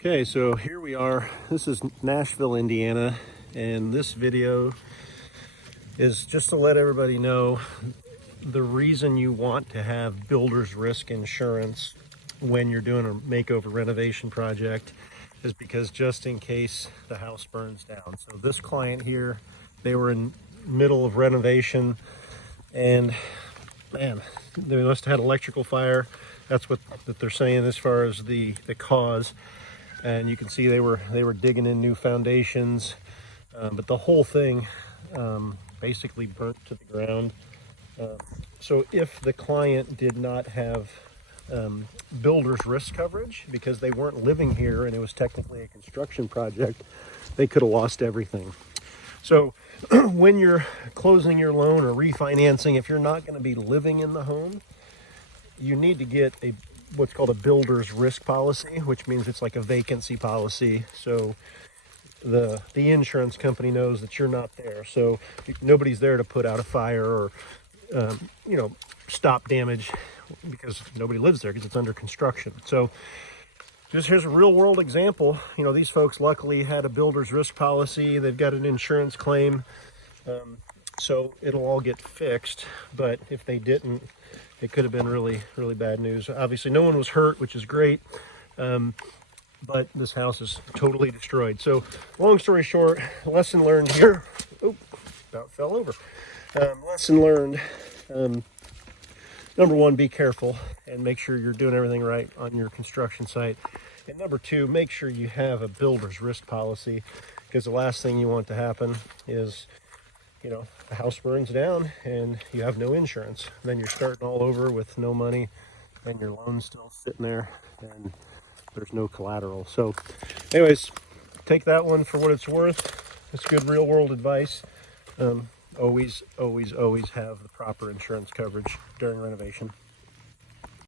Okay, so here we are. This is Nashville, Indiana, and this video is just to let everybody know the reason you want to have builder's risk insurance when you're doing a makeover renovation project is because just in case the house burns down. So this client here, they were in middle of renovation, and man, they must have had electrical fire. That's what they're saying as far as the cause. And you can see they were digging in new foundations, but the whole thing basically burnt to the ground. So if the client did not have builder's risk coverage because they weren't living here and it was technically a construction project, they could have lost everything. So when you're closing your loan or refinancing, if you're not going to be living in the home, you need to get what's called a builder's risk policy, which means it's like a vacancy policy. So the insurance company knows that you're not there. So nobody's there to put out a fire or, stop damage because nobody lives there because it's under construction. So just here's a real world example. These folks luckily had a builder's risk policy. They've got an insurance claim. So it'll all get fixed. But if they didn't, it could have been really, really bad news. Obviously, no one was hurt, which is great, but this house is totally destroyed. So, long story short, lesson learned here. Oh, about fell over. Lesson learned, number one, be careful and make sure you're doing everything right on your construction site. And number two, make sure you have a builder's risk policy, because the last thing you want to happen is the house burns down and you have no insurance. Then you're starting all over with no money and your loan's still sitting there and there's no collateral. So anyways, take that one for what it's worth. It's good real world advice. Always have the proper insurance coverage during renovation.